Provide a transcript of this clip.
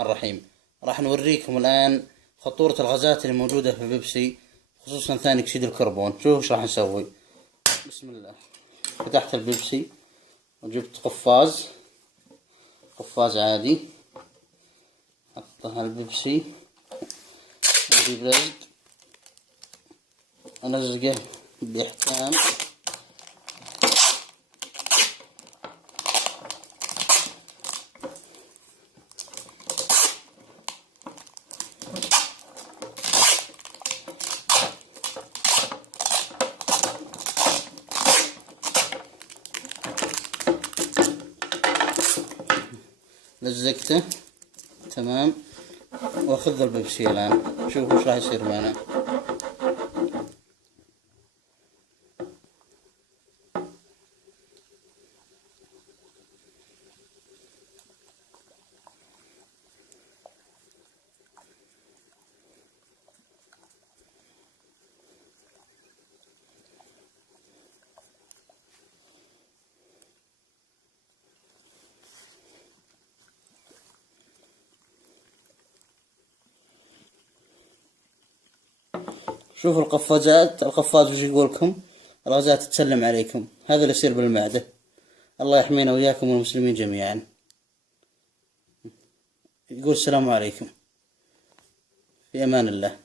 الرحيم. راح نوريكم الآن خطورة الغازات اللي موجودة في البيبسي، خصوصا ثاني أكسيد الكربون. شوفوا ايش راح نسوي. بسم الله. فتحت البيبسي وجبت قفاز عادي، حطها البيبسي، نجيب لزق ونلزقه بإحكام. لزقته تمام، واخذ البيبسي الان. شوفوا ايش راح يصير معنا. شوفوا القفاز وش يقولكم. الغازات تسلم عليكم. هذا اللي يصير بالمعدة. الله يحمينا وإياكم والمسلمين جميعا. يقول السلام عليكم، في أمان الله.